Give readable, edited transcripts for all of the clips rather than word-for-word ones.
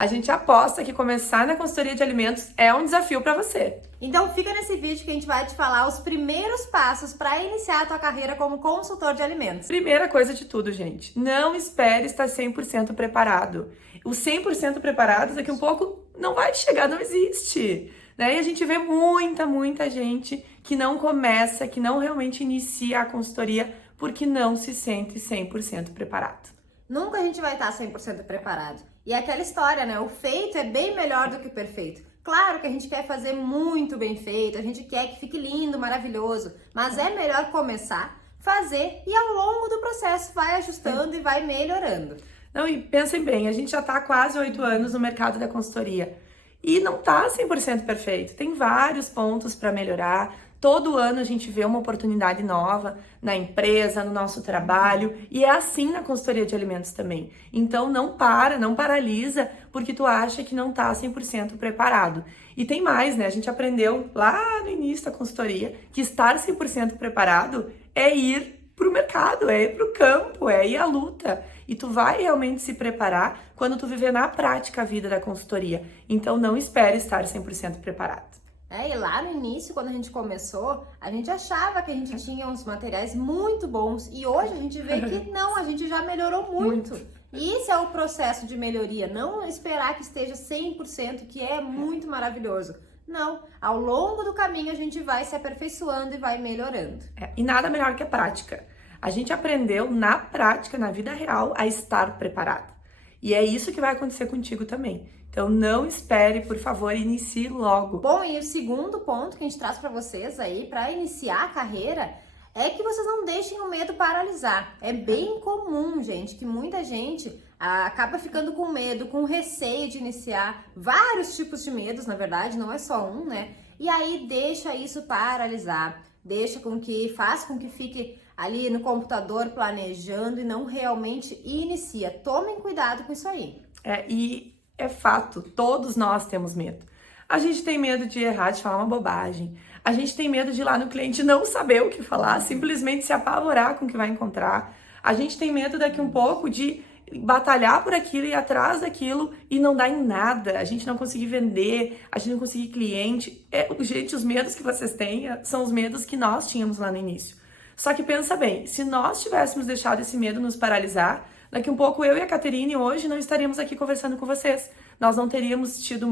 A gente aposta que começar na consultoria de alimentos é um desafio para você. Então fica nesse vídeo que a gente vai te falar os primeiros passos para iniciar a tua carreira como consultor de alimentos. Primeira coisa de tudo, gente, não espere estar 100% preparado. O 100% preparado daqui a um pouco não vai chegar, não existe. Né? E a gente vê muita gente que não começa, que não realmente inicia a consultoria porque não se sente 100% preparado. Nunca a gente vai estar 100% preparado. E é aquela história, né? O feito é bem melhor do que o perfeito. Claro que a gente quer fazer muito bem feito, a gente quer que fique lindo, maravilhoso, mas é melhor começar, fazer e ao longo do processo vai ajustando e vai melhorando. Não, e pensem bem, a gente já está há quase 8 anos no mercado da consultoria e não está 100% perfeito. Tem vários pontos para melhorar. Todo ano a gente vê uma oportunidade nova na empresa, no nosso trabalho, e é assim na consultoria de alimentos também. Então não paralisa, porque tu acha que não tá 100% preparado. E tem mais, né? A gente aprendeu lá no início da consultoria que estar 100% preparado é ir pro mercado, é ir pro campo, é ir à luta. E tu vai realmente se preparar quando tu viver na prática a vida da consultoria. Então não espere estar 100% preparado. E lá no início, quando a gente começou, a gente achava que a gente tinha uns materiais muito bons e hoje a gente vê que não, a gente já melhorou muito. E esse é o processo de melhoria, não esperar que esteja 100%, que é muito maravilhoso. Não, ao longo do caminho a gente vai se aperfeiçoando e vai melhorando. E nada melhor que a prática. A gente aprendeu na prática, na vida real, a estar preparado. E é isso que vai acontecer contigo também. Então não espere, por favor, inicie logo. Bom, e o segundo ponto que a gente traz para vocês aí, para iniciar a carreira, é que vocês não deixem o medo paralisar. É bem comum, gente, que muita gente acaba ficando com medo, com receio de iniciar. Vários tipos de medos, na verdade, não é só um, né? E aí deixa isso paralisar, faz com que fique ali no computador planejando e não realmente inicia. Tomem cuidado com isso aí. E é fato, todos nós temos medo. A gente tem medo de errar, de falar uma bobagem. A gente tem medo de ir lá no cliente e não saber o que falar, simplesmente se apavorar com o que vai encontrar. A gente tem medo daqui um pouco de batalhar por aquilo e ir atrás daquilo e não dar em nada. A gente não conseguir vender, a gente não conseguir cliente. Gente, os medos que vocês têm são os medos que nós tínhamos lá no início. Só que pensa bem, se nós tivéssemos deixado esse medo nos paralisar, daqui um pouco eu e a Caterine hoje não estaríamos aqui conversando com vocês. Nós não teríamos tido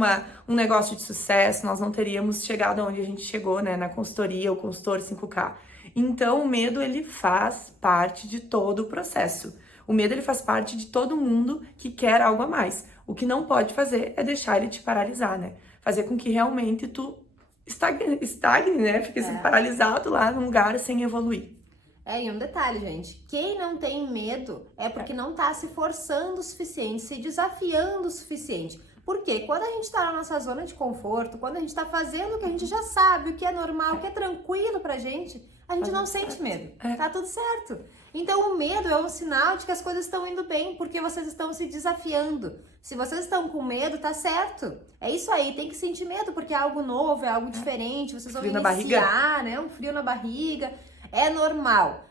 um negócio de sucesso, nós não teríamos chegado onde a gente chegou, né, na consultoria, o consultor 5K. Então o medo, ele faz parte de todo o processo. O medo, ele faz parte de todo mundo que quer algo a mais. O que não pode fazer é deixar ele te paralisar, né? Fazer com que realmente tu estagne, né? Fique paralisado lá num lugar sem evoluir. E um detalhe, gente, quem não tem medo é porque não tá se forçando o suficiente, se desafiando o suficiente. Porque quando a gente tá na nossa zona de conforto, quando a gente tá fazendo o que a gente já sabe, o que é normal, o que é tranquilo pra gente, a gente não sente medo, tá tudo certo. Então o medo é um sinal de que as coisas estão indo bem, porque vocês estão se desafiando. Se vocês estão com medo, tá certo. É isso aí, tem que sentir medo, porque é algo novo, é algo diferente, vocês vão iniciar, né? Um frio na barriga. É normal.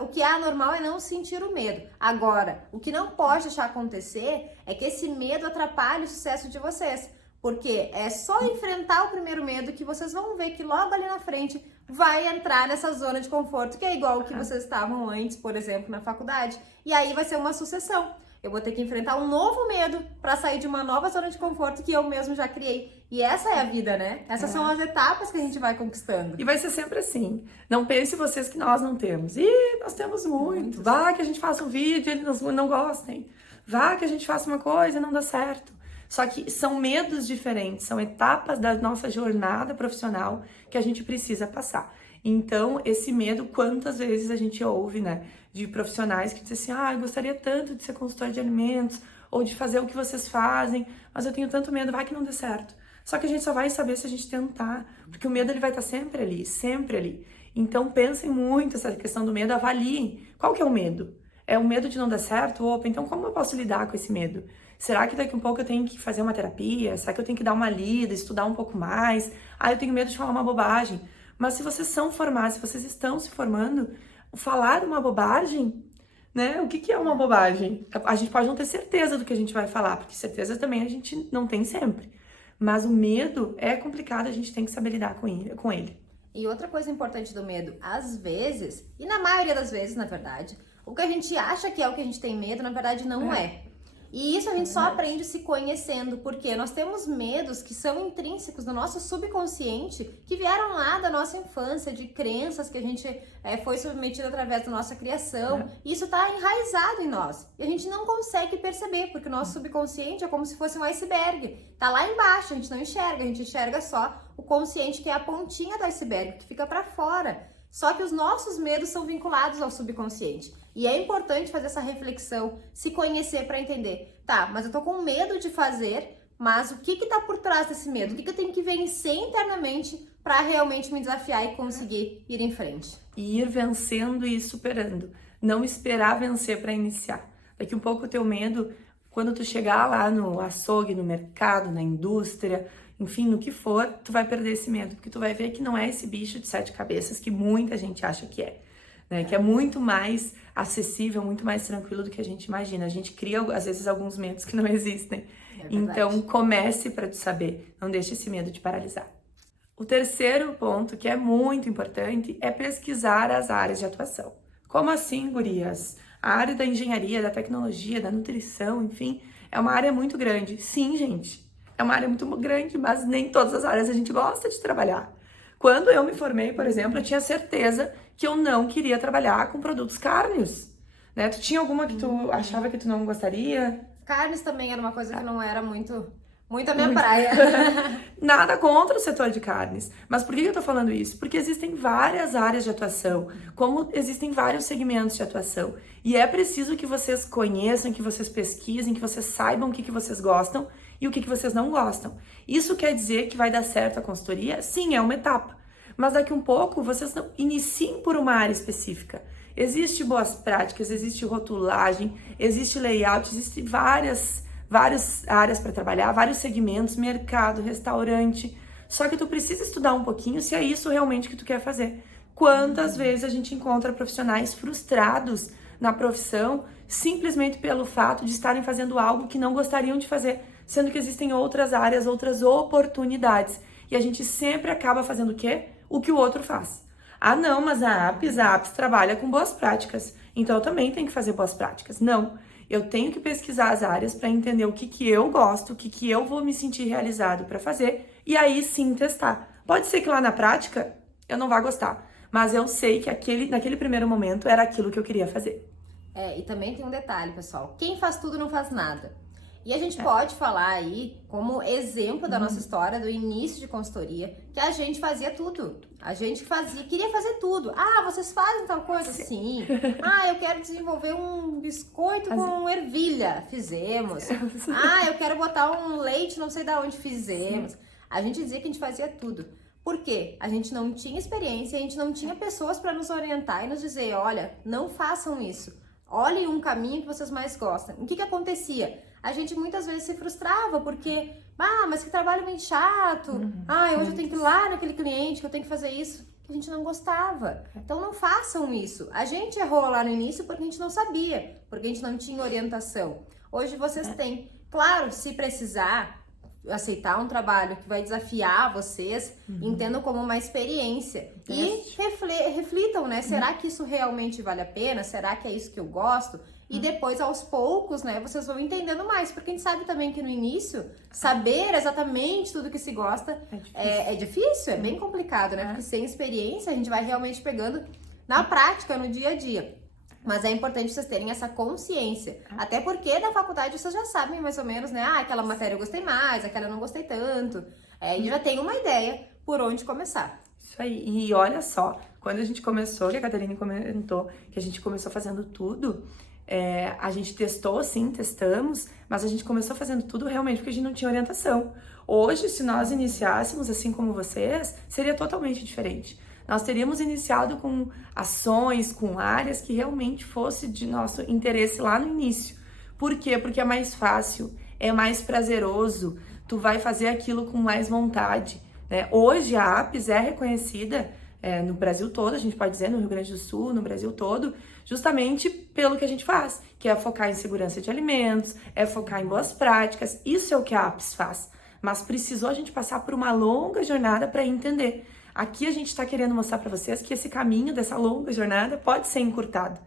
O que é anormal é não sentir o medo. Agora, o que não pode deixar acontecer é que esse medo atrapalhe o sucesso de vocês. Porque é só enfrentar o primeiro medo que vocês vão ver que logo ali na frente vai entrar nessa zona de conforto, que é igual o que vocês estavam antes, por exemplo, na faculdade. E aí vai ser uma sucessão. Eu vou ter que enfrentar um novo medo para sair de uma nova zona de conforto que eu mesmo já criei. E essa é a vida, né? Essas são as etapas que a gente vai conquistando. E vai ser sempre assim. Não pense vocês que nós não temos. Ih, nós temos muito. Vá que a gente faça um vídeo e eles não gostem. Vá que a gente faça uma coisa e não dá certo. Só que são medos diferentes, são etapas da nossa jornada profissional que a gente precisa passar. Então, esse medo, quantas vezes a gente ouve, né, de profissionais que dizem assim, eu gostaria tanto de ser consultor de alimentos, ou de fazer o que vocês fazem, mas eu tenho tanto medo, vai que não dê certo. Só que a gente só vai saber se a gente tentar, porque o medo, ele vai estar sempre ali, sempre ali. Então, pensem muito essa questão do medo, avaliem. Qual que é o medo? É o medo de não dar certo? Opa, então como eu posso lidar com esse medo? Será que daqui a um pouco eu tenho que fazer uma terapia? Será que eu tenho que dar uma lida, estudar um pouco mais? Eu tenho medo de falar uma bobagem. Mas se vocês são formados, se vocês estão se formando, falar uma bobagem né? O que que é uma bobagem? A gente pode não ter certeza do que a gente vai falar, porque certeza também a gente não tem sempre. Mas o medo é complicado, a gente tem que saber lidar com ele. E outra coisa importante do medo, às vezes, e na maioria das vezes, na verdade, o que a gente acha que é o que a gente tem medo, na verdade não é. E isso a gente só aprende se conhecendo, porque nós temos medos que são intrínsecos do nosso subconsciente, que vieram lá da nossa infância, de crenças que a gente foi submetido através da nossa criação. E isso está enraizado em nós. E a gente não consegue perceber, porque o nosso subconsciente é como se fosse um iceberg. Tá lá embaixo, a gente não enxerga, a gente enxerga só o consciente, que é a pontinha do iceberg, que fica para fora. Só que os nossos medos são vinculados ao subconsciente. E é importante fazer essa reflexão, se conhecer para entender. Tá, mas eu tô com medo de fazer, mas o que tá por trás desse medo? O que eu tenho que vencer internamente para realmente me desafiar e conseguir ir em frente? E ir vencendo e superando. Não esperar vencer para iniciar. Daqui um pouco o teu medo, quando tu chegar lá no açougue, no mercado, na indústria, enfim, no que for, tu vai perder esse medo, porque tu vai ver que não é esse bicho de 7 cabeças que muita gente acha que é, né? Que é muito mais acessível, muito mais tranquilo do que a gente imagina. A gente cria, às vezes, alguns medos que não existem. Então, comece para tu saber, não deixe esse medo te paralisar. O terceiro ponto, que é muito importante, é pesquisar as áreas de atuação. Como assim, gurias? A área da engenharia, da tecnologia, da nutrição, enfim, é uma área muito grande. Sim, gente, é uma área muito grande, mas nem todas as áreas a gente gosta de trabalhar. Quando eu me formei, por exemplo, eu tinha certeza que eu não queria trabalhar com produtos cárneos, né? Tu tinha alguma que tu achava que tu não gostaria? Carnes também era uma coisa que não era muito a minha praia. Nada contra o setor de carnes. Mas por que eu tô falando isso? Porque existem várias áreas de atuação, como existem vários segmentos de atuação. E é preciso que vocês conheçam, que vocês pesquisem, que vocês saibam o que vocês gostam e o que vocês não gostam. Isso quer dizer que vai dar certo a consultoria? Sim, é uma etapa. Mas daqui um pouco, vocês não iniciem por uma área específica. Existe boas práticas, existe rotulagem, existe layout, existem várias áreas para trabalhar, vários segmentos, mercado, restaurante. Só que tu precisa estudar um pouquinho se é isso realmente que tu quer fazer. Quantas vezes a gente encontra profissionais frustrados na profissão simplesmente pelo fato de estarem fazendo algo que não gostariam de fazer, sendo que existem outras áreas, outras oportunidades. E a gente sempre acaba fazendo o quê? O que o outro faz. Ah, não, mas a APS trabalha com boas práticas, então eu também tenho que fazer boas práticas. Não, eu tenho que pesquisar as áreas para entender o que eu gosto, o que eu vou me sentir realizado para fazer, e aí sim testar. Pode ser que lá na prática eu não vá gostar, mas eu sei que naquele primeiro momento era aquilo que eu queria fazer. E também tem um detalhe, pessoal. Quem faz tudo não faz nada. E a gente pode falar aí, como exemplo da nossa história, do início de consultoria, que a gente fazia tudo. A gente queria fazer tudo. Ah, vocês fazem tal coisa? Sim. Ah, eu quero desenvolver um biscoito com ervilha. Fizemos. Ah, eu quero botar um leite, não sei de onde. Fizemos. Sim. A gente dizia que a gente fazia tudo. Por quê? A gente não tinha experiência, a gente não tinha pessoas para nos orientar e nos dizer, olha, não façam isso. Olhem um caminho que vocês mais gostam. O que acontecia? A gente muitas vezes se frustrava porque, mas que trabalho bem chato. Hoje eu tenho que ir lá naquele cliente, que eu tenho que fazer isso. Que a gente não gostava. Então não façam isso. A gente errou lá no início porque a gente não sabia, porque a gente não tinha orientação. Hoje vocês têm. Claro, se precisar aceitar um trabalho que vai desafiar vocês, entendam como uma experiência. E reflitam, né? Será que isso realmente vale a pena? Será que é isso que eu gosto? E depois, aos poucos, né, vocês vão entendendo mais. Porque a gente sabe também que no início, saber exatamente tudo que se gosta é difícil, é bem complicado, né? Porque sem experiência, a gente vai realmente pegando na prática, no dia a dia. Mas é importante vocês terem essa consciência. Até porque na faculdade vocês já sabem mais ou menos, né? Aquela matéria eu gostei mais, aquela eu não gostei tanto. E já tem uma ideia por onde começar. Isso aí. E olha só, quando a gente começou, que a Catarina comentou, que a gente começou fazendo tudo, a gente testou, sim, testamos, mas a gente começou fazendo tudo realmente porque a gente não tinha orientação. Hoje, se nós iniciássemos assim como vocês, seria totalmente diferente. Nós teríamos iniciado com ações, com áreas que realmente fosse de nosso interesse lá no início. Por quê? Porque é mais fácil, é mais prazeroso, tu vai fazer aquilo com mais vontade, né? Hoje a APS é reconhecida no Brasil todo, a gente pode dizer, no Rio Grande do Sul, no Brasil todo, justamente pelo que a gente faz, que é focar em segurança de alimentos, é focar em boas práticas, isso é o que a APS faz. Mas precisou a gente passar por uma longa jornada para entender. Aqui a gente está querendo mostrar para vocês que esse caminho dessa longa jornada pode ser encurtado.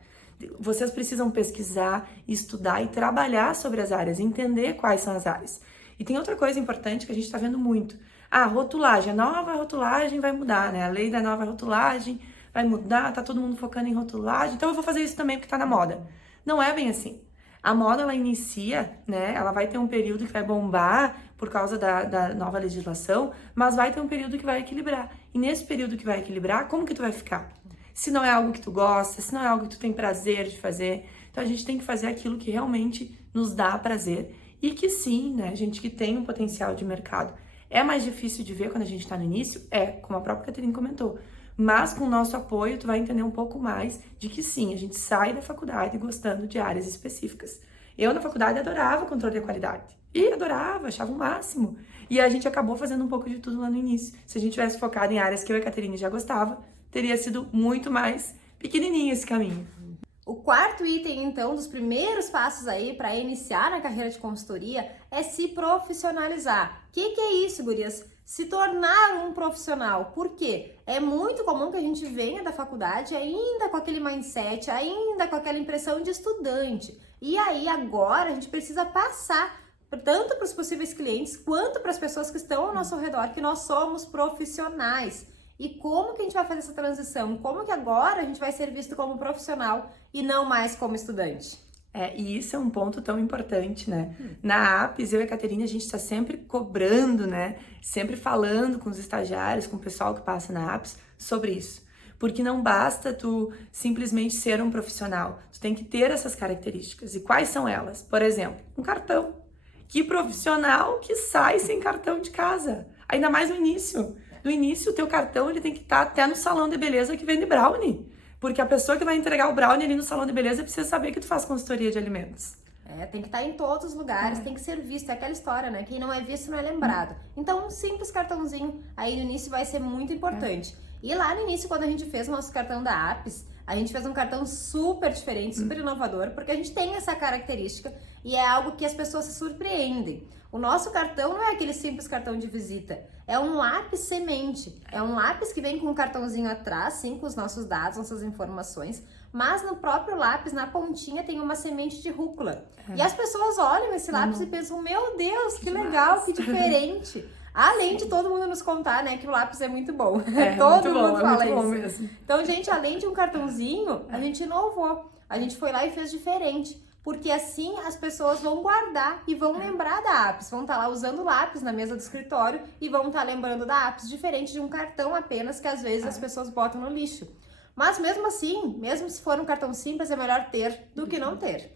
Vocês precisam pesquisar, estudar e trabalhar sobre as áreas, entender quais são as áreas. E tem outra coisa importante que a gente está vendo muito. Rotulagem, a nova rotulagem vai mudar, né? A lei da nova rotulagem vai mudar, tá todo mundo focando em rotulagem, então eu vou fazer isso também porque tá na moda. Não é bem assim. A moda, ela inicia, né? Ela vai ter um período que vai bombar por causa da nova legislação, mas vai ter um período que vai equilibrar. E nesse período que vai equilibrar, como que tu vai ficar? Se não é algo que tu gosta, se não é algo que tu tem prazer de fazer. Então a gente tem que fazer aquilo que realmente nos dá prazer e que sim, né, gente que tem um potencial de mercado. É mais difícil de ver quando a gente tá no início? Como a própria Caterine comentou. Mas com o nosso apoio, tu vai entender um pouco mais de que sim, a gente sai da faculdade gostando de áreas específicas. Eu na faculdade adorava controle de qualidade. E adorava, achava o máximo. E a gente acabou fazendo um pouco de tudo lá no início. Se a gente tivesse focado em áreas que eu e a Caterine já gostava, teria sido muito mais pequenininho esse caminho. O quarto item, então, dos primeiros passos aí para iniciar na carreira de consultoria é se profissionalizar. O que é isso, gurias? Se tornar um profissional. Por quê? É muito comum que a gente venha da faculdade ainda com aquele mindset, ainda com aquela impressão de estudante. E aí, agora, a gente precisa passar tanto para os possíveis clientes quanto para as pessoas que estão ao nosso redor, que nós somos profissionais. E como que a gente vai fazer essa transição? Como que agora a gente vai ser visto como profissional e não mais como estudante? E isso é um ponto tão importante, né? Na APS, eu e a Caterine, a gente está sempre cobrando, né? Sempre falando com os estagiários, com o pessoal que passa na APS sobre isso. Porque não basta tu simplesmente ser um profissional. Tu tem que ter essas características. E quais são elas? Por exemplo, um cartão. Que profissional que sai sem cartão de casa? Ainda mais no início. No início, o teu cartão ele tem que estar até no salão de beleza que vende brownie. Porque a pessoa que vai entregar o brownie ali no salão de beleza precisa saber que tu faz consultoria de alimentos. Tem que estar em todos os lugares, tem que ser visto. É aquela história, né? Quem não é visto não é lembrado. Então, um simples cartãozinho aí no início vai ser muito importante. E lá no início, quando a gente fez o nosso cartão da APS, a gente fez um cartão super diferente, super inovador, porque a gente tem essa característica e é algo que as pessoas se surpreendem. O nosso cartão não é aquele simples cartão de visita, é um lápis semente. É um lápis que vem com um cartãozinho atrás, sim, com os nossos dados, nossas informações, mas no próprio lápis, na pontinha, tem uma semente de rúcula. E as pessoas olham esse lápis e pensam, meu Deus, que legal, que diferente. Além de todo mundo nos contar, né, que o lápis é muito bom. Todo mundo fala isso. Mesmo. Então, gente, além de um cartãozinho, a gente inovou. A gente foi lá e fez diferente. Porque assim as pessoas vão guardar e vão lembrar da APS. Vão estar lá usando o lápis na mesa do escritório e vão estar lembrando da APS, diferente de um cartão apenas que às vezes as pessoas botam no lixo. Mas mesmo assim, mesmo se for um cartão simples, é melhor ter do que não ter.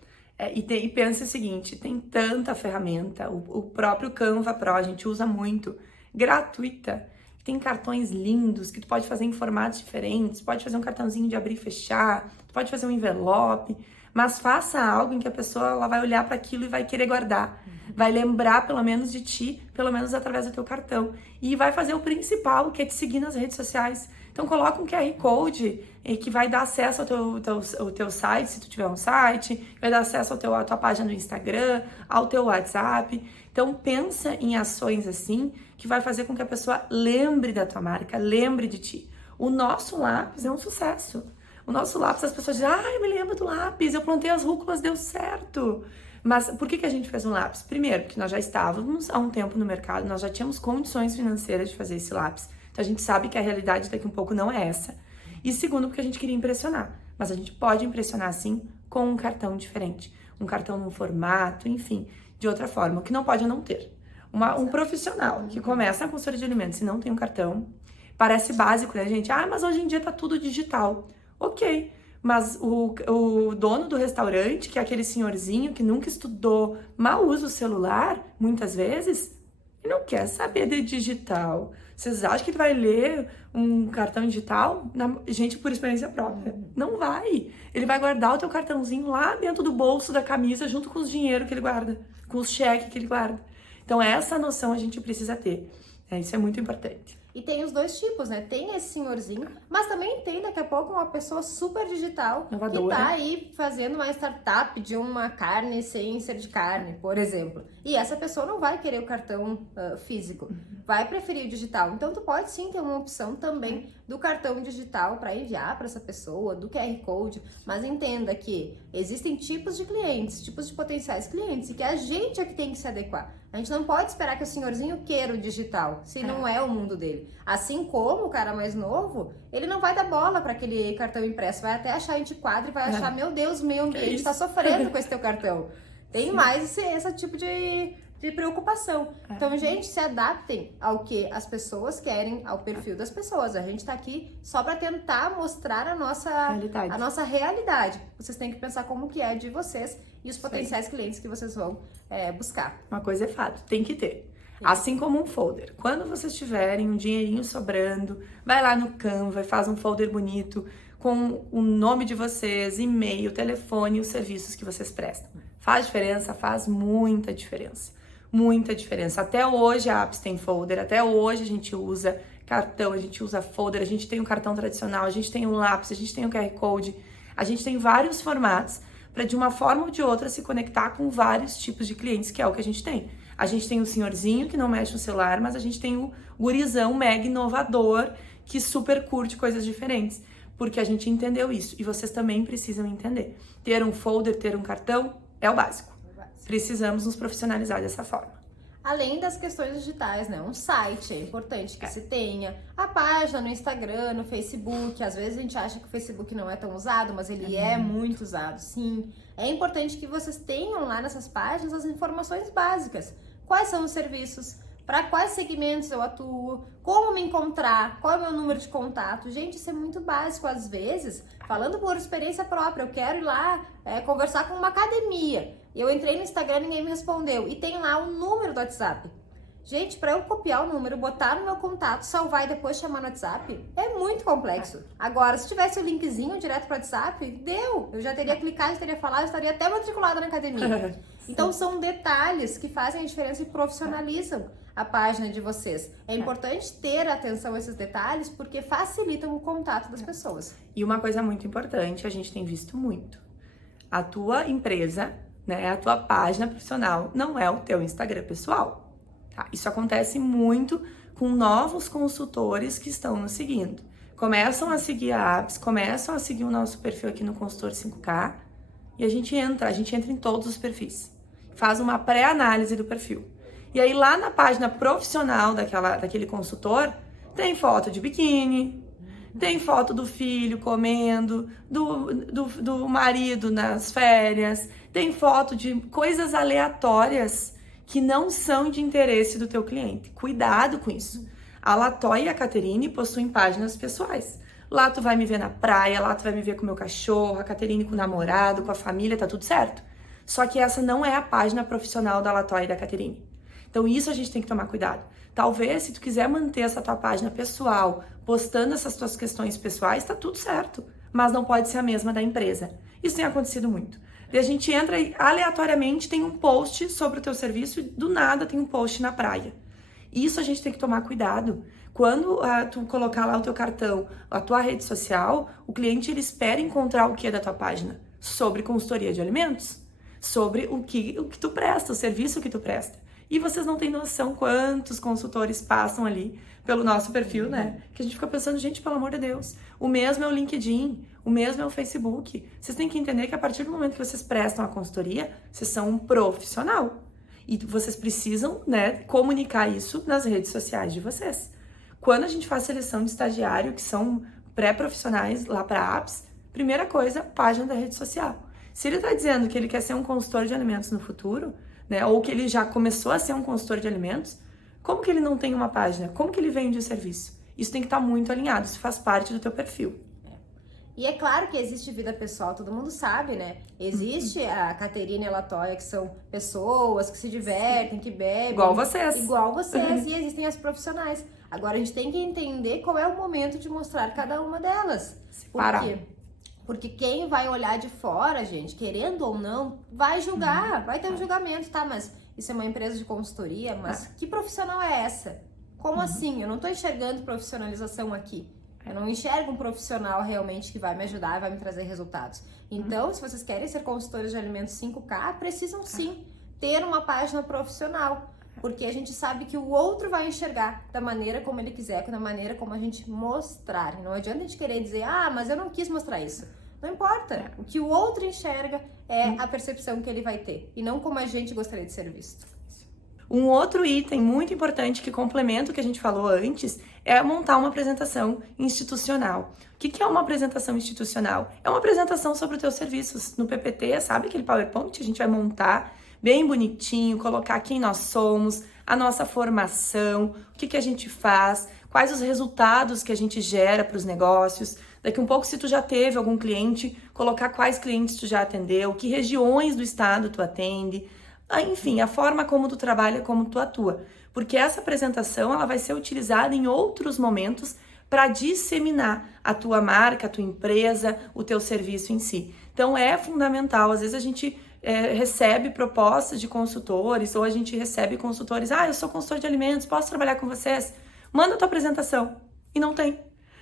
E pensa o seguinte, tem tanta ferramenta, o próprio Canva Pro a gente usa muito, gratuita. Tem cartões lindos que tu pode fazer em formatos diferentes, pode fazer um cartãozinho de abrir e fechar, tu pode fazer um envelope, mas faça algo em que a pessoa ela vai olhar para aquilo e vai querer guardar. Vai lembrar pelo menos de ti, pelo menos através do teu cartão. E vai fazer o principal, que é te seguir nas redes sociais. Então coloca um QR Code que vai dar acesso ao teu site, se tu tiver um site, vai dar acesso à tua página do Instagram, ao teu WhatsApp. Então pensa em ações assim, que vai fazer com que a pessoa lembre da tua marca, lembre de ti. O nosso lápis é um sucesso. O nosso lápis, as pessoas dizem, eu me lembro do lápis, eu plantei as rúculas, deu certo. Mas por que a gente fez um lápis? Primeiro, porque nós já estávamos há um tempo no mercado, nós já tínhamos condições financeiras de fazer esse lápis. Então a gente sabe que a realidade daqui a um pouco não é essa. E segundo, porque a gente queria impressionar. Mas a gente pode impressionar sim com um cartão diferente. Um cartão num formato, enfim, de outra forma. O que não pode é não ter. Um profissional que começa na consultoria de alimentos e não tem um cartão, parece básico, né, gente? Mas hoje em dia tá tudo digital. Ok, mas o dono do restaurante, que é aquele senhorzinho que nunca estudou, mal usa o celular, muitas vezes, e não quer saber de digital. Vocês acham que ele vai ler um cartão digital? Gente, por experiência própria, não vai. Ele vai guardar o teu cartãozinho lá dentro do bolso da camisa, junto com os dinheiro que ele guarda, com os cheques que ele guarda. Então, essa noção a gente precisa ter. Isso é muito importante. E tem os dois tipos, né? Tem esse senhorzinho, mas também tem daqui a pouco uma pessoa super digital Inovadora. que tá aí fazendo uma startup de uma carne sem ser de carne, por exemplo. E essa pessoa não vai querer o cartão físico, vai preferir o digital. Então tu pode sim ter uma opção também do cartão digital para enviar para essa pessoa, do QR Code, mas entenda que existem tipos de clientes, tipos de potenciais clientes e que a gente é que tem que se adequar. A gente não pode esperar que o senhorzinho queira o digital, se não é o mundo dele. Assim como o cara mais novo, ele não vai dar bola para aquele cartão impresso, vai até achar antiquado e vai achar, meu Deus, o meio ambiente está sofrendo com esse teu cartão. Tem mais esse tipo de preocupação. Então, gente, se adaptem ao que as pessoas querem, ao perfil das pessoas. A gente tá aqui só para tentar mostrar a nossa realidade. Vocês têm que pensar como que é de vocês e os potenciais clientes que vocês vão buscar. Uma coisa é fato, tem que ter. Assim como um folder. Quando vocês tiverem um dinheirinho sobrando, vai lá no Canva e faz um folder bonito com o nome de vocês, e-mail, telefone e os serviços que vocês prestam. Faz diferença? Faz muita diferença. Muita diferença. Até hoje a Apps tem folder, até hoje a gente usa cartão, a gente usa folder, a gente tem um cartão tradicional, a gente tem um lápis, a gente tem um QR Code, a gente tem vários formatos para de uma forma ou de outra se conectar com vários tipos de clientes, que é o que a gente tem. A gente tem o senhorzinho que não mexe no celular, mas a gente tem o gurizão mega inovador que super curte coisas diferentes, porque a gente entendeu isso e vocês também precisam entender. Ter um folder, ter um cartão é o básico. Precisamos nos profissionalizar dessa forma. Além das questões digitais, né? Um site é importante que se tenha, a página no Instagram, no Facebook. Às vezes a gente acha que o Facebook não é tão usado, mas ele é muito usado, sim. É importante que vocês tenham lá nessas páginas as informações básicas. Quais são os serviços? Para quais segmentos eu atuo? Como me encontrar? Qual é o meu número de contato? Gente, isso é muito básico. Às vezes, falando por experiência própria, eu quero ir lá conversar com uma academia. Eu entrei no Instagram e ninguém me respondeu. E tem lá o número do WhatsApp. Gente, para eu copiar o número, botar no meu contato, salvar e depois chamar no WhatsApp, é muito complexo. Agora, se tivesse o linkzinho direto para o WhatsApp, deu. Eu já teria clicado, já teria falado, já estaria até matriculada na academia. Então, são detalhes que fazem a diferença e profissionalizam a página de vocês. É importante ter atenção a esses detalhes porque facilitam o contato das pessoas. E uma coisa muito importante, a gente tem visto muito. A tua empresa, né, a tua página profissional não é o teu Instagram pessoal. Tá? Isso acontece muito com novos consultores que estão nos seguindo. Começam a seguir a Apps, começam a seguir o nosso perfil aqui no Consultor 5K e a gente entra em todos os perfis. Faz uma pré-análise do perfil. E aí lá na página profissional daquele consultor, tem foto de biquíni, tem foto do filho comendo, do marido nas férias, tem foto de coisas aleatórias que não são de interesse do teu cliente. Cuidado com isso. A Latóia e a Caterine possuem páginas pessoais. Lá tu vai me ver na praia, lá tu vai me ver com o meu cachorro, a Caterine com o namorado, com a família, tá tudo certo. Só que essa não é a página profissional da Latóia e da Caterine. Então isso a gente tem que tomar cuidado. Talvez se tu quiser manter essa tua página pessoal, postando essas tuas questões pessoais, tá tudo certo. Mas não pode ser a mesma da empresa. Isso tem acontecido muito. E a gente entra e aleatoriamente tem um post sobre o teu serviço e do nada tem um post na praia. Isso a gente tem que tomar cuidado. Quando tu colocar lá o teu cartão, a tua rede social, o cliente ele espera encontrar o que da tua página? Sobre consultoria de alimentos? Sobre o que tu presta, o serviço que tu presta. E vocês não têm noção quantos consultores passam ali pelo nosso perfil, né? Que a gente fica pensando, gente, pelo amor de Deus, o mesmo é o LinkedIn, o mesmo é o Facebook. Vocês têm que entender que a partir do momento que vocês prestam a consultoria, vocês são um profissional. E vocês precisam, né, comunicar isso nas redes sociais de vocês. Quando a gente faz seleção de estagiário, que são pré-profissionais lá para apps, primeira coisa, página da rede social. Se ele está dizendo que ele quer ser um consultor de alimentos no futuro, né, ou que ele já começou a ser um consultor de alimentos, como que ele não tem uma página? Como que ele vende o serviço? Isso tem que estar muito alinhado, isso faz parte do teu perfil. E é claro que existe vida pessoal, todo mundo sabe, né? Existe a Caterine e a Latóia, que são pessoas que se divertem, que bebem. Igual vocês. Igual vocês, e existem as profissionais. Agora, a gente tem que entender qual é o momento de mostrar cada uma delas. Parar. Por quê? Porque quem vai olhar de fora, gente, querendo ou não, vai julgar, vai ter um julgamento, tá? Mas isso é uma empresa de consultoria, mas que profissional é essa? Como assim? Eu não estou enxergando profissionalização aqui. Eu não enxergo um profissional realmente que vai me ajudar e vai me trazer resultados. Então, se vocês querem ser consultores de alimentos 5K, precisam sim ter uma página profissional. Porque a gente sabe que o outro vai enxergar da maneira como ele quiser, da maneira como a gente mostrar. Não adianta a gente querer dizer, mas eu não quis mostrar isso. Não importa. O que o outro enxerga é a percepção que ele vai ter. E não como a gente gostaria de ser visto. Um outro item muito importante que complementa o que a gente falou antes é montar uma apresentação institucional. O que é uma apresentação institucional? É uma apresentação sobre os teus serviços. No PPT, sabe aquele PowerPoint? A gente vai montar bem bonitinho, colocar quem nós somos, a nossa formação, o que a gente faz, quais os resultados que a gente gera para os negócios. Daqui um pouco, se tu já teve algum cliente, colocar quais clientes tu já atendeu, que regiões do estado tu atende. Enfim, a forma como tu trabalha, como tu atua. Porque essa apresentação ela vai ser utilizada em outros momentos para disseminar a tua marca, a tua empresa, o teu serviço em si. Então é fundamental. Às vezes a gente recebe propostas de consultores ou a gente recebe consultores. Eu sou consultor de alimentos, posso trabalhar com vocês? Manda a tua apresentação. E não tem.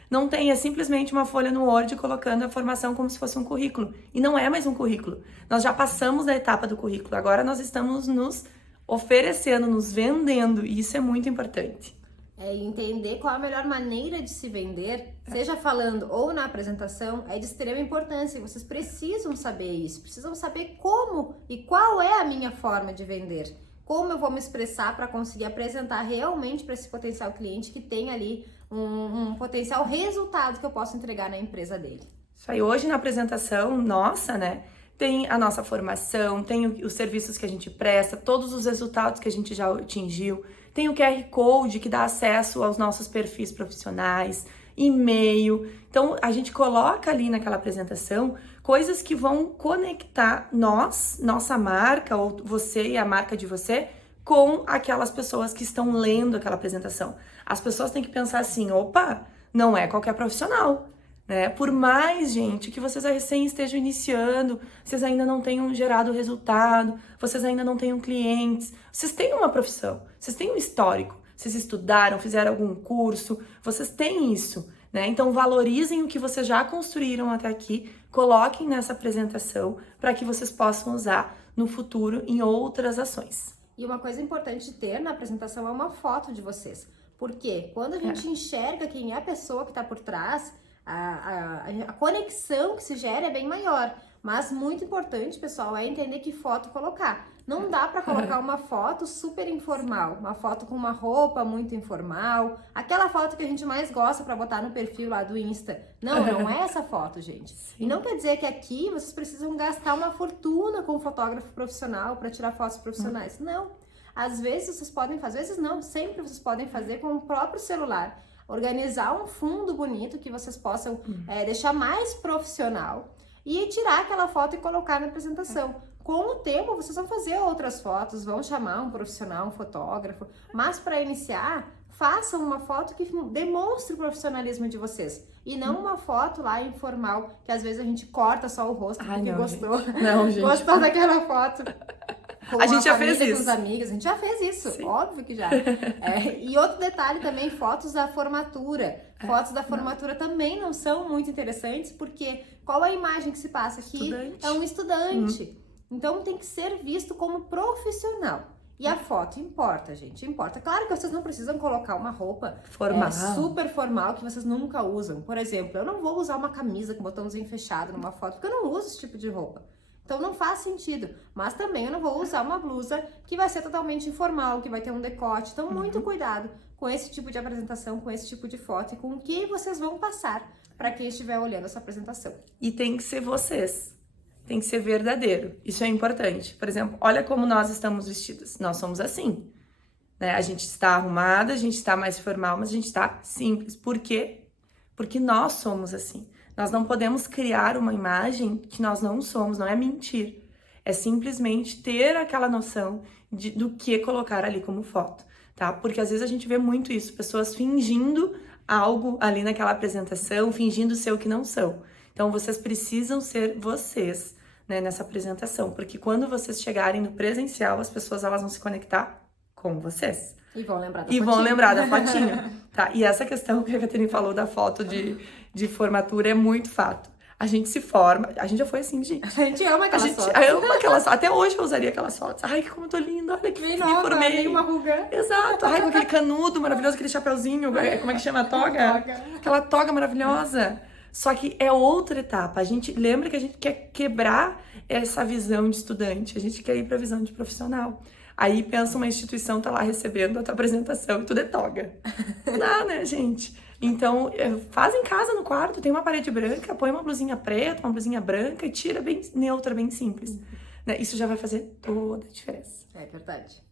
Não tem, é simplesmente uma folha no Word colocando a formação como se fosse um currículo. E não é mais um currículo. Nós já passamos da etapa do currículo. Agora nós estamos nos oferecendo, nos vendendo. E isso é muito importante. Entender qual a melhor maneira de se vender, seja falando ou na apresentação, é de extrema importância. Vocês precisam saber isso. Precisam saber como e qual é a minha forma de vender. Como eu vou me expressar para conseguir apresentar realmente para esse potencial cliente que tem ali um potencial resultado que eu posso entregar na empresa dele. Isso aí, hoje na apresentação nossa, né, tem a nossa formação, tem os serviços que a gente presta, todos os resultados que a gente já atingiu, tem o QR Code que dá acesso aos nossos perfis profissionais, e-mail. Então, a gente coloca ali naquela apresentação coisas que vão conectar nós, nossa marca, ou você e a marca de você, com aquelas pessoas que estão lendo aquela apresentação. As pessoas têm que pensar assim, opa, não é qualquer profissional, né? Por mais, gente, que vocês recém estejam iniciando, vocês ainda não tenham gerado resultado, vocês ainda não tenham clientes, vocês têm uma profissão, vocês têm um histórico, vocês estudaram, fizeram algum curso, vocês têm isso, né? Então valorizem o que vocês já construíram até aqui, coloquem nessa apresentação para que vocês possam usar no futuro em outras ações. E uma coisa importante de ter na apresentação é uma foto de vocês. Porque quando a gente enxerga quem é a pessoa que está por trás, a conexão que se gera é bem maior. Mas muito importante, pessoal, é entender que foto colocar. Não dá para colocar uma foto super informal, uma foto com uma roupa muito informal, aquela foto que a gente mais gosta para botar no perfil lá do Insta. Não é essa foto, gente. Sim. E não quer dizer que aqui vocês precisam gastar uma fortuna com um fotógrafo profissional para tirar fotos profissionais. Não. Às vezes vocês podem fazer, às vezes não, sempre vocês podem fazer com o próprio celular. Organizar um fundo bonito que vocês possam deixar mais profissional e tirar aquela foto e colocar na apresentação. Com o tempo, vocês vão fazer outras fotos, vão chamar um profissional, um fotógrafo, mas para iniciar, façam uma foto que demonstre o profissionalismo de vocês. E não uma foto lá informal, que às vezes a gente corta só o rosto porque gostou. Não, gente. Gostou daquela foto. Com a gente já fez isso. Com os amigos, a gente já fez isso, sim. Óbvio que já. E outro detalhe também, fotos da formatura. Fotos da formatura também não são muito interessantes, porque qual é a imagem que se passa aqui? Estudante. É um estudante. Então tem que ser visto como profissional. E a foto importa, gente, importa. Claro que vocês não precisam colocar uma roupa formal. Super formal que vocês nunca usam. Por exemplo, eu não vou usar uma camisa com botãozinho fechado numa foto, porque eu não uso esse tipo de roupa. Então não faz sentido, mas também eu não vou usar uma blusa que vai ser totalmente informal, que vai ter um decote. Então muito cuidado com esse tipo de apresentação, com esse tipo de foto e com o que vocês vão passar para quem estiver olhando essa apresentação. E tem que ser vocês, tem que ser verdadeiro, isso é importante. Por exemplo, olha como nós estamos vestidas, nós somos assim, né? A gente está arrumada, a gente está mais formal, mas a gente está simples. Por quê? Porque nós somos assim. Nós não podemos criar uma imagem que nós não somos, não é mentir. É simplesmente ter aquela noção do que colocar ali como foto, tá? Porque às vezes a gente vê muito isso, pessoas fingindo algo ali naquela apresentação, fingindo ser o que não são. Então vocês precisam ser vocês, né, nessa apresentação, porque quando vocês chegarem no presencial, as pessoas elas vão se conectar Com vocês. E vão lembrar da E fotinho. vão lembrar da fotinho. Tá? E essa questão que a Caterine falou da foto de formatura é muito fato. A gente se forma, a gente já foi assim, gente. A gente ama A aquelas gente fotos. ama aquelas fotos. Até hoje eu usaria aquelas fotos. Ai, como eu tô linda, olha que Bem me nova, formei. nem uma ruga. Exato. Ai, com aquele canudo maravilhoso, aquele chapeuzinho, como é que chama a toga? Aquela toga maravilhosa. Só que é outra etapa. A gente lembra que a gente quer quebrar essa visão de estudante. A gente quer ir pra visão de profissional. Aí pensa uma instituição tá lá recebendo a tua apresentação e tudo é toga. Não dá, né, gente? Então, faz em casa no quarto, tem uma parede branca, põe uma blusinha preta, uma blusinha branca e tira bem neutra, bem simples. Né? Isso já vai fazer toda a diferença. É verdade.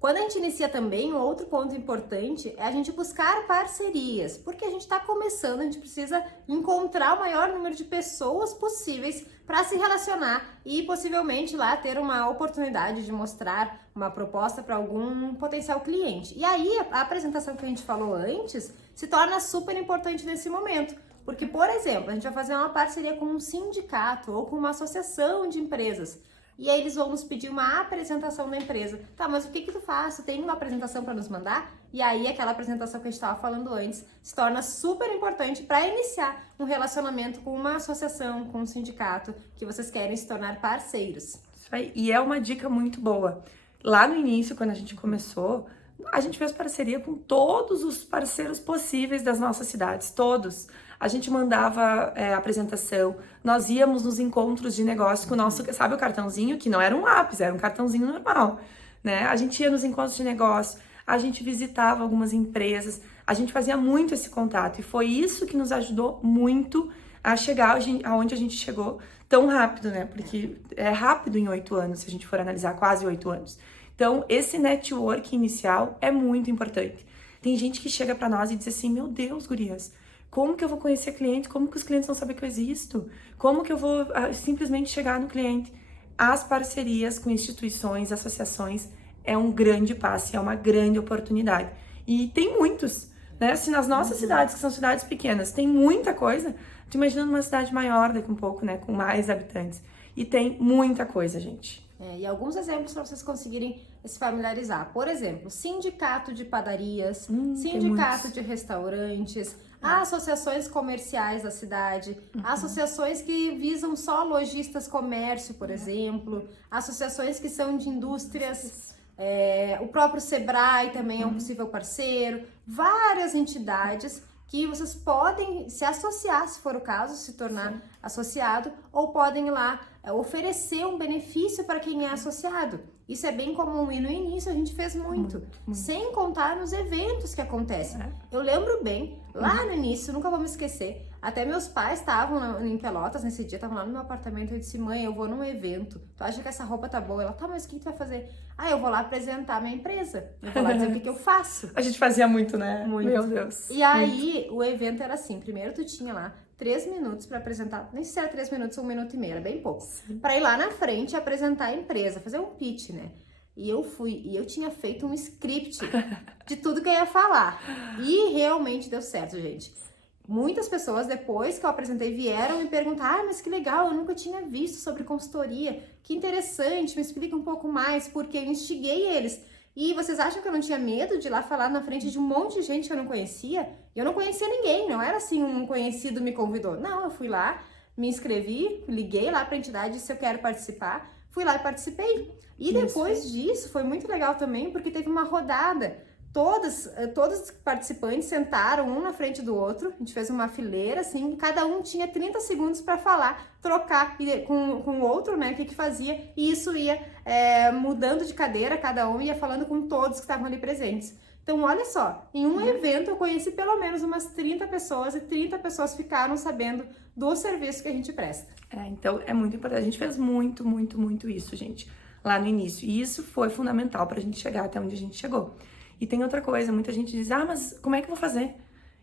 Quando a gente inicia também, um outro ponto importante é a gente buscar parcerias, porque a gente está começando, a gente precisa encontrar o maior número de pessoas possíveis para se relacionar e possivelmente lá ter uma oportunidade de mostrar uma proposta para algum potencial cliente. E aí a apresentação que a gente falou antes se torna super importante nesse momento. Porque, por exemplo, a gente vai fazer uma parceria com um sindicato ou com uma associação de empresas. E aí eles vão nos pedir uma apresentação da empresa. Tá, mas o que tu faz? Tu tem uma apresentação para nos mandar? E aí aquela apresentação que a gente estava falando antes se torna super importante para iniciar um relacionamento com uma associação, com um sindicato, que vocês querem se tornar parceiros. Isso aí. E é uma dica muito boa. Lá no início, quando a gente começou, a gente fez parceria com todos os parceiros possíveis das nossas cidades, todos. A gente mandava apresentação, nós íamos nos encontros de negócio com o nosso, sabe o cartãozinho? Que não era um lápis, era um cartãozinho normal, né? A gente ia nos encontros de negócio, a gente visitava algumas empresas, a gente fazia muito esse contato e foi isso que nos ajudou muito a chegar aonde a gente chegou tão rápido, né? Porque é rápido em 8 anos, se a gente for analisar, quase 8 anos. Então, esse network inicial é muito importante. Tem gente que chega pra nós e diz assim, meu Deus, gurias, como que eu vou conhecer cliente? Como que os clientes vão saber que eu existo? Como que eu vou simplesmente chegar no cliente? As parcerias com instituições, associações, é um grande passo, é uma grande oportunidade. E tem muitos, né? Se nas nossas cidades, que são cidades pequenas, tem muita coisa, tu imagina numa cidade maior daqui um pouco, né? Com mais habitantes. E tem muita coisa, gente. E alguns exemplos para vocês conseguirem se familiarizar. Por exemplo, sindicato de padarias, sindicato de restaurantes, associações comerciais da cidade, associações que visam só lojistas comércio, por exemplo, associações que são de indústrias, o próprio Sebrae também é um possível parceiro, várias entidades que vocês podem se associar, se for o caso, se tornar associado, ou podem ir lá oferecer um benefício para quem é associado. Isso é bem comum e no início a gente fez muito. Sem contar nos eventos que acontecem. Eu lembro bem, lá no início, nunca vou me esquecer, até meus pais estavam em Pelotas nesse dia, estavam lá no meu apartamento, eu disse, mãe, eu vou num evento, tu acha que essa roupa tá boa? Ela, tá, mas o que tu vai fazer? Eu vou lá apresentar a minha empresa, eu vou lá dizer o que eu faço. A gente fazia muito, né? Muito. Meu Deus. E aí, o evento era assim, primeiro tu tinha lá 3 minutos para apresentar, nem sei se era 3 minutos ou 1 minuto e meio, era bem pouco, para ir lá na frente e apresentar a empresa, fazer um pitch, né? E eu fui, e eu tinha feito um script de tudo que eu ia falar. E realmente deu certo, gente. Muitas pessoas, depois que eu apresentei, vieram me perguntar, mas que legal, eu nunca tinha visto sobre consultoria, que interessante, me explica um pouco mais, porque eu instiguei eles. E vocês acham que eu não tinha medo de ir lá falar na frente de um monte de gente que eu não conhecia? Eu não conhecia ninguém, não era assim um conhecido me convidou. Não, eu fui lá, me inscrevi, liguei lá para a entidade, disse eu quero participar, fui lá e participei. E depois disso, foi muito legal também, porque teve uma rodada. Todos os participantes sentaram um na frente do outro, a gente fez uma fileira, assim, cada um tinha 30 segundos para falar, trocar com o outro, né, o que fazia, e isso ia mudando de cadeira, cada um ia falando com todos que estavam ali presentes. Então, olha só, em um evento eu conheci pelo menos umas 30 pessoas, e 30 pessoas ficaram sabendo do serviço que a gente presta. Então, é muito importante, a gente fez muito, muito, muito isso, gente, lá no início, e isso foi fundamental pra gente chegar até onde a gente chegou. E tem outra coisa, muita gente diz, mas como é que eu vou fazer?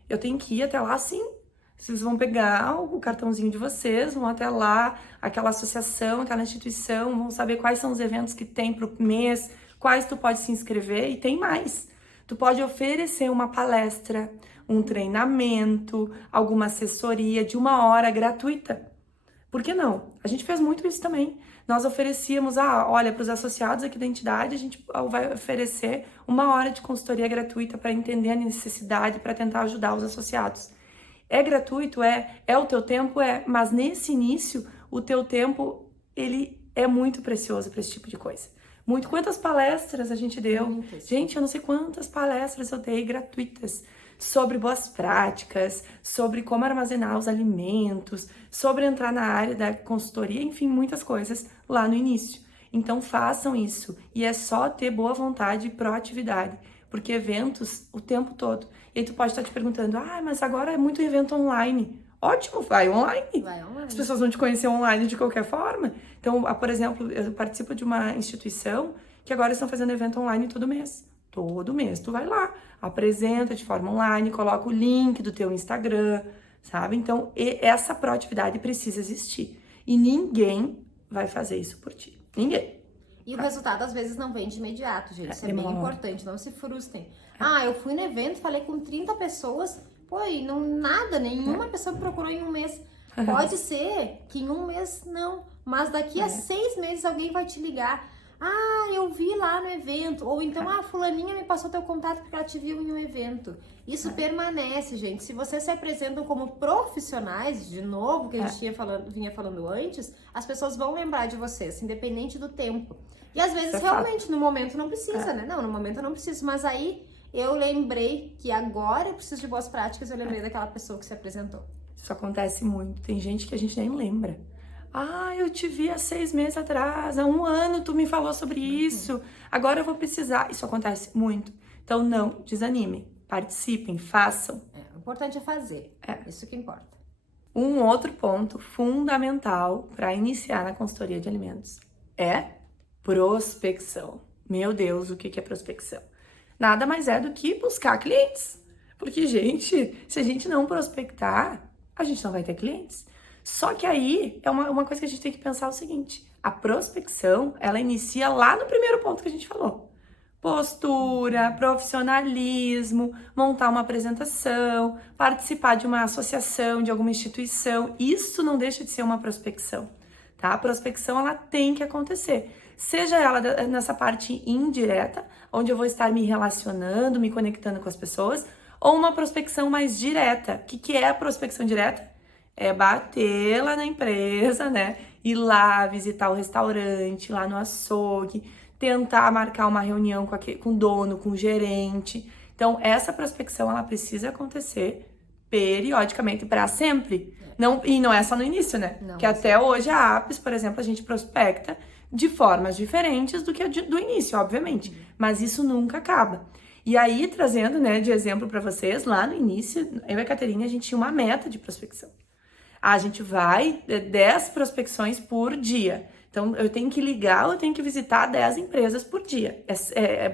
Eu tenho que ir até lá, sim. Vocês vão pegar o cartãozinho de vocês, vão até lá, aquela associação, aquela instituição, vão saber quais são os eventos que tem pro mês, quais tu pode se inscrever, e tem mais. Tu pode oferecer uma palestra, um treinamento, alguma assessoria de 1 hora gratuita. Por que não? A gente fez muito isso também. nós oferecíamos, olha, para os associados aqui da entidade, a gente vai oferecer 1 hora de consultoria gratuita para entender a necessidade, para tentar ajudar os associados. É gratuito? É o teu tempo? Mas nesse início, o teu tempo, ele é muito precioso para esse tipo de coisa. Quantas palestras a gente deu? Muitas. Gente, eu não sei quantas palestras eu dei gratuitas sobre boas práticas, sobre como armazenar os alimentos, sobre entrar na área da consultoria, enfim, muitas coisas lá no início. Então façam isso, e é só ter boa vontade e proatividade, porque eventos o tempo todo. E aí tu pode estar te perguntando, mas agora é muito evento online. Ótimo, vai online. Vai online. As pessoas vão te conhecer online de qualquer forma. Então, por exemplo, eu participo de uma instituição que agora estão fazendo evento online todo mês. Todo mês tu vai lá, apresenta de forma online, coloca o link do teu Instagram, sabe? Então, essa proatividade precisa existir. E ninguém vai fazer isso por ti. Ninguém. E o resultado, às vezes, não vem de imediato, gente. Isso é bem importante, não se frustrem. Eu fui no evento, falei com 30 pessoas, e nenhuma pessoa me procurou em um mês. Pode ser que em um mês não, mas daqui a 6 meses alguém vai te ligar. Eu vi lá no evento. Ou então, fulaninha me passou teu contato porque ela te viu em um evento. Isso permanece, gente. Se vocês se apresentam como profissionais, de novo, que a gente vinha falando antes, as pessoas vão lembrar de vocês, independente do tempo. E às vezes, realmente, no momento não precisa, né? Não, no momento eu não preciso. Mas aí, eu lembrei que agora eu preciso de boas práticas, eu lembrei daquela pessoa que se apresentou. Isso acontece muito. Tem gente que a gente nem lembra. Eu te vi há 6 meses atrás, há 1 ano tu me falou sobre isso, agora eu vou precisar. Isso acontece muito. Então não desanimem, participem, façam. O importante é fazer, isso que importa. Um outro ponto fundamental para iniciar na consultoria de alimentos é prospecção. Meu Deus, o que é prospecção? Nada mais é do que buscar clientes. Porque, gente, se a gente não prospectar, a gente não vai ter clientes. Só que aí é uma coisa que a gente tem que pensar o seguinte: a prospecção, ela inicia lá no primeiro ponto que a gente falou. Postura, profissionalismo, montar uma apresentação, participar de uma associação, de alguma instituição. Isso não deixa de ser uma prospecção, tá? A prospecção, ela tem que acontecer. Seja ela nessa parte indireta, onde eu vou estar me relacionando, me conectando com as pessoas, ou uma prospecção mais direta. O que é a prospecção direta? É bater lá na empresa, né? Ir lá visitar o restaurante, lá no açougue, tentar marcar uma reunião com o dono, com o gerente. Então, essa prospecção, ela precisa acontecer periodicamente, para sempre. E não é só no início, né? Porque até hoje a Apis, por exemplo, a gente prospecta de formas diferentes do que do início, obviamente. Mas isso nunca acaba. E aí, trazendo, né, de exemplo para vocês, lá no início, eu e a Caterine, a gente tinha uma meta de prospecção. A gente vai 10 prospecções por dia. Então, eu tenho que ligar, eu tenho que visitar 10 empresas por dia.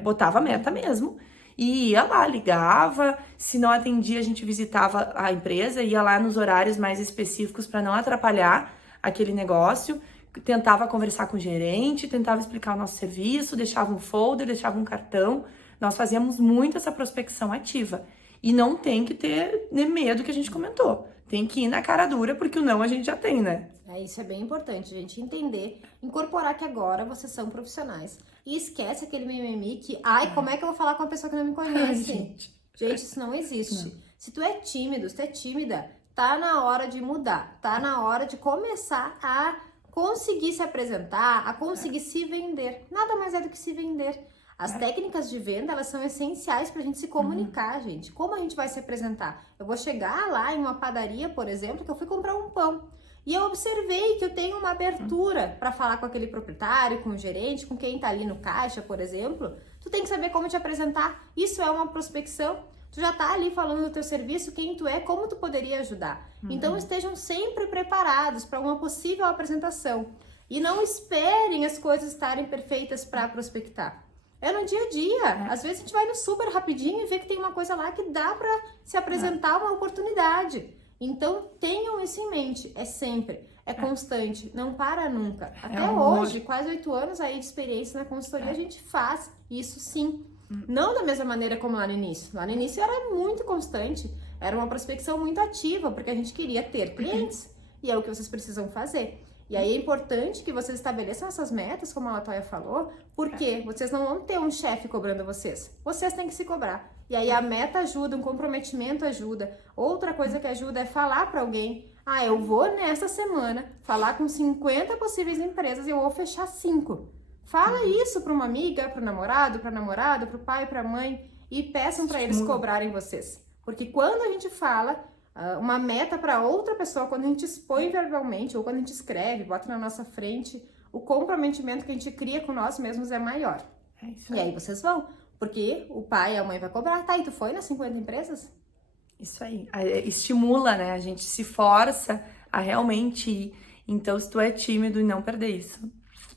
Botava meta mesmo. E ia lá, ligava. Se não atendia, a gente visitava a empresa, ia lá nos horários mais específicos para não atrapalhar aquele negócio. Tentava conversar com o gerente, tentava explicar o nosso serviço, deixava um folder, deixava um cartão. Nós fazíamos muito essa prospecção ativa. E não tem que ter medo que a gente comentou. Tem que ir na cara dura, porque o não a gente já tem, né? Isso é bem importante, gente, entender, incorporar que agora vocês são profissionais. E esquece aquele mimimi que, como é que eu vou falar com uma pessoa que não me conhece? Gente, isso não existe. Não. Se tu é tímido, se tu é tímida, tá na hora de mudar. Tá na hora de começar a conseguir se apresentar, a conseguir se vender. Nada mais é do que se vender. As técnicas de venda, elas são essenciais pra gente se comunicar, gente. Como a gente vai se apresentar? Eu vou chegar lá em uma padaria, por exemplo, que eu fui comprar um pão. E eu observei que eu tenho uma abertura para falar com aquele proprietário, com o gerente, com quem tá ali no caixa, por exemplo. Tu tem que saber como te apresentar. Isso é uma prospecção. Tu já tá ali falando do teu serviço, quem tu é, como tu poderia ajudar. Então, estejam sempre preparados para uma possível apresentação. E não esperem as coisas estarem perfeitas para prospectar. É no dia a dia. Às vezes a gente vai no super rapidinho e vê que tem uma coisa lá que dá para se apresentar uma oportunidade. Então, tenham isso em mente. É sempre. É constante. Não para nunca. Até hoje, quase 8 anos aí de experiência na consultoria, a gente faz isso sim. Não da mesma maneira como lá no início. Lá no início era muito constante. Era uma prospecção muito ativa, porque a gente queria ter clientes. E é o que vocês precisam fazer. E aí é importante que vocês estabeleçam essas metas, como a Latoya falou, porque vocês não vão ter um chefe cobrando vocês. Vocês têm que se cobrar. E aí a meta ajuda, um comprometimento ajuda. Outra coisa que ajuda é falar para alguém: ah, eu vou nessa semana falar com 50 possíveis empresas e eu vou fechar 5. Fala isso para uma amiga, para o namorado, para a namorada, para o pai, para a mãe e peçam para eles cobrarem vocês. Porque quando a gente fala uma meta para outra pessoa, quando a gente expõe verbalmente ou quando a gente escreve, bota na nossa frente, o comprometimento que a gente cria com nós mesmos é maior. É isso aí. E aí vocês vão, porque o pai e a mãe vai cobrar. Tá, e tu foi nas 50 empresas? Isso aí. Estimula, né? A gente se força a realmente ir. Então, se tu é tímido e não perder isso,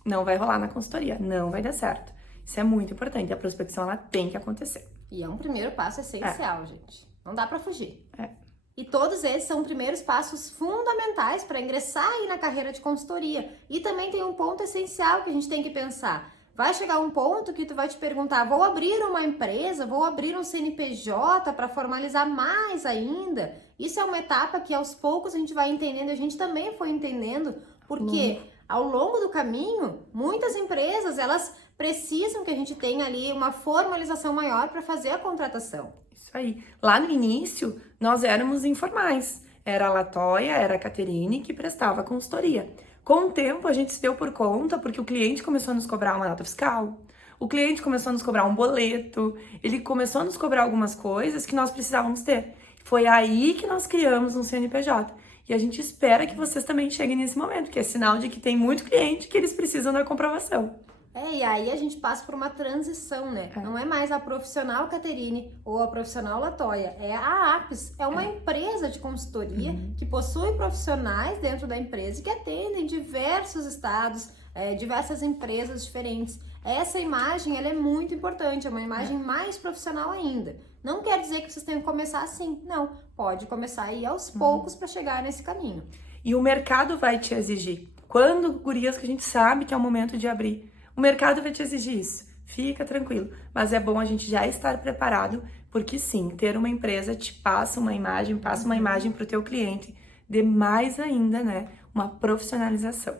não vai rolar na consultoria, não vai dar certo. Isso é muito importante. A prospecção, ela tem que acontecer. E é um primeiro passo essencial, gente. Não dá pra fugir. É. E todos esses são primeiros passos fundamentais para ingressar aí na carreira de consultoria. E também tem um ponto essencial que a gente tem que pensar. Vai chegar um ponto que tu vai te perguntar: vou abrir uma empresa, vou abrir um CNPJ para formalizar mais ainda? Isso é uma etapa que aos poucos a gente vai entendendo, a gente também foi entendendo, porque ao longo do caminho, muitas empresas, elas precisam que a gente tenha ali uma formalização maior para fazer a contratação. Isso aí. Lá no início, nós éramos informais. Era a Latoya, era a Caterine que prestava consultoria. Com o tempo, a gente se deu por conta porque o cliente começou a nos cobrar uma nota fiscal, o cliente começou a nos cobrar um boleto, ele começou a nos cobrar algumas coisas que nós precisávamos ter. Foi aí que nós criamos um CNPJ. E a gente espera que vocês também cheguem nesse momento, que é sinal de que tem muito cliente que eles precisam da comprovação. E aí a gente passa por uma transição, né? Não é mais a profissional Caterine ou a profissional Latoya, é a Apps, é uma empresa de consultoria que possui profissionais dentro da empresa que atendem diversos estados, diversas empresas diferentes. Essa imagem, ela é muito importante, é uma imagem mais profissional ainda. Não quer dizer que vocês tenham que começar assim, não. Pode começar aí aos poucos para chegar nesse caminho. E o mercado vai te exigir. Quando, gurias, que a gente sabe que é o momento de abrir, o mercado vai te exigir isso. Fica tranquilo. Mas é bom a gente já estar preparado, porque sim, ter uma empresa te passa uma imagem para o teu cliente, de mais ainda, né, uma profissionalização.